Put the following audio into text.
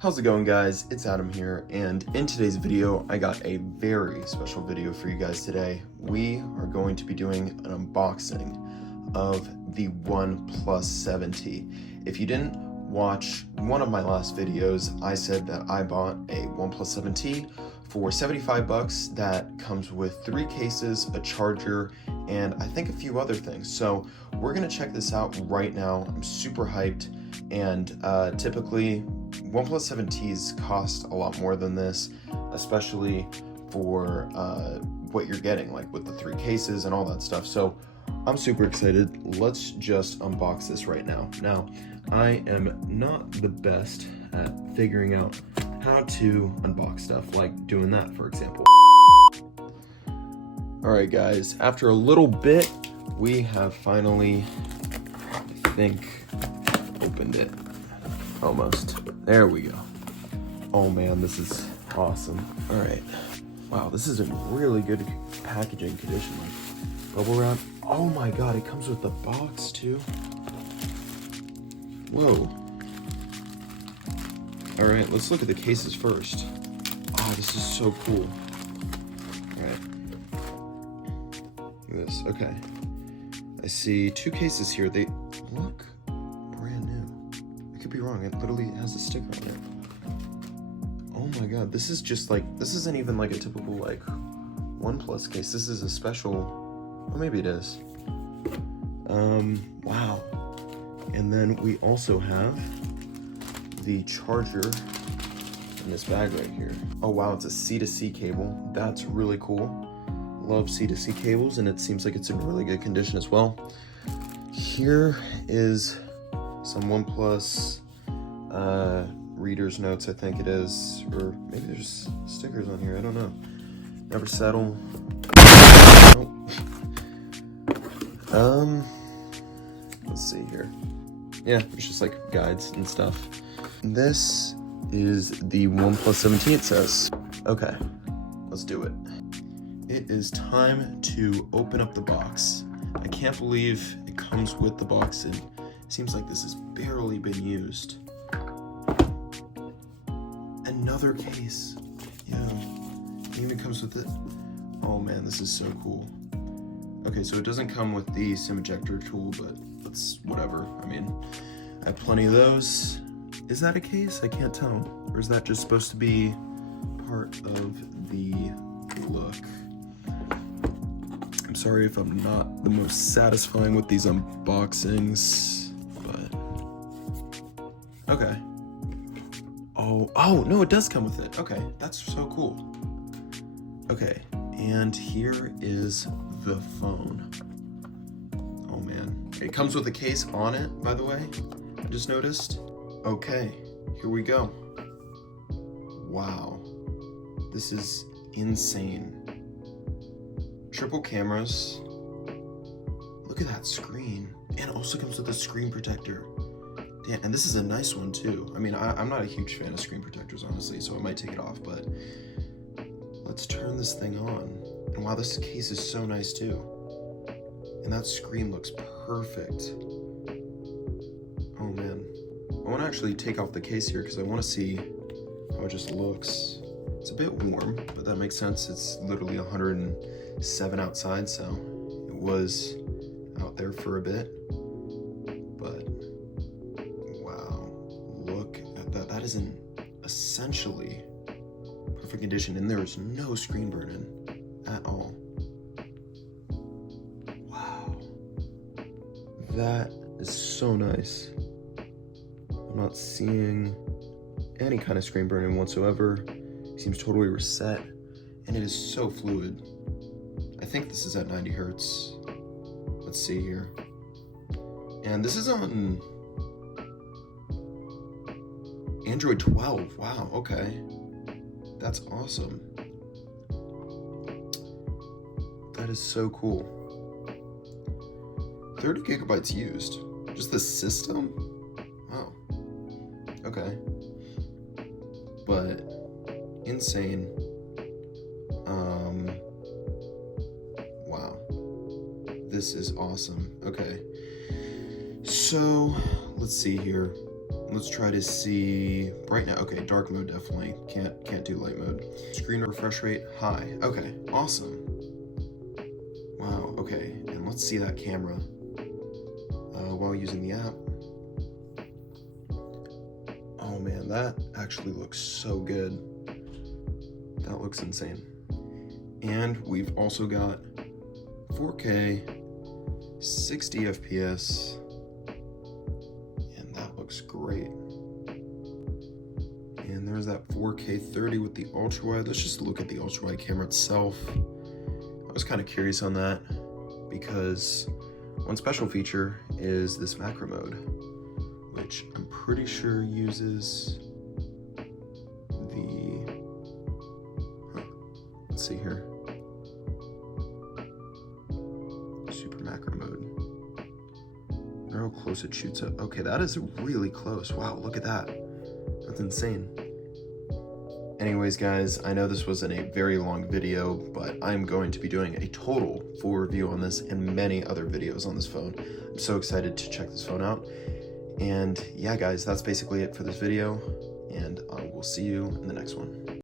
How's it going, guys? It's Adam here, and in today's video I got a very special video for you guys today. We are going to be doing an unboxing of the OnePlus 7T. If you didn't watch one of my last videos, I said that I bought a OnePlus 7T for 75 bucks that comes with 3 cases, a charger, and I think a few other things. So we're gonna check this out right now. I'm super hyped, and typically OnePlus 7Ts cost a lot more than this, especially for what you're getting, like with the 3 cases and all that stuff. So I'm super excited. Let's just unbox this right now. Now, I am not the best at figuring out how to unbox stuff, like doing that, for example. Alright guys, after a little bit, we have finally, I think, opened it. Almost. There we go. Oh man, this is awesome. Alright. Wow, this is in really good packaging condition. Like bubble wrap. Oh my god, it comes with the box too. Whoa. Alright, let's look at the cases first. Oh, this is so cool. Alright. Look at this. Okay. I see 2 cases here. They look brand new. I could be wrong. It literally has a sticker on it. Oh my god, this is just like, this isn't even like a typical like OnePlus case. This is a special, well maybe it is. Wow. And then we also have the charger in this bag right here. Oh wow, it's a C2C cable. That's really cool. Love C2C cables, and it seems like it's in really good condition as well. Here is some OnePlus reader's notes, I think it is, or maybe there's stickers on here, I don't know. Never settle. Oh. Let's see here. Yeah, it's just like guides and stuff. This is the OnePlus 7T, it says. Okay, let's do it. It is time to open up the box. I can't believe it comes with the box, and it seems like this has barely been used. Another case. Yeah, it even comes with it. Oh man, this is so cool. Okay, so it doesn't come with the SIM ejector tool, but it's whatever. I mean, I have plenty of those. Is that a case? I can't tell. Or is that just supposed to be part of the look? I'm sorry if I'm not the most satisfying with these unboxings, but okay. Oh no, it does come with it. Okay, that's so cool. Okay, and here is the phone. Oh man, it comes with a case on it, by the way. I just noticed. Okay, here we go. Wow, this is insane. Triple cameras. Look at that screen. And it also comes with a screen protector. Damn, and this is a nice one too. I mean, I'm not a huge fan of screen protectors, honestly, so I might take it off, but let's turn this thing on. And wow, this case is so nice too. And that screen looks perfect. Oh man. I want to actually take off the case here because I want to see how it just looks. It's a bit warm, but that makes sense. It's literally 107 outside, so it was out there for a bit. But wow, look at that. That is in essentially perfect condition, and there is no screen burn-in at all. Wow, that is so nice. I'm not seeing any kind of screen burn-in whatsoever. Seems totally reset, and it is so fluid. I think this is at 90 hertz. Let's see here. And this is on Android 12. Wow, okay. That's awesome. That is so cool. 30 gigabytes used. Just the system? Wow. Okay. But insane. Wow. This is awesome. Okay. So, let's see here. Let's try to see brightness. Okay, dark mode definitely can't do light mode. Screen refresh rate high. Okay, awesome. Wow. Okay, and let's see that camera while using the app. Oh man, that actually looks so good. That looks insane. And we've also got 4K, 60 FPS, and that looks great. And there's that 4K 30 with the ultra wide. Let's just look at the ultra wide camera itself. I was kind of curious on that because one special feature is this macro mode, which I'm pretty sure uses the, let's see here, super macro mode. I don't know how close it shoots up. Okay, that is really close. Wow, look at that. That's insane. Anyways, guys, I know this wasn't a very long video, but I'm going to be doing a total full review on this and many other videos on this phone. I'm so excited to check this phone out. And yeah, guys, that's basically it for this video, and I will see you in the next one.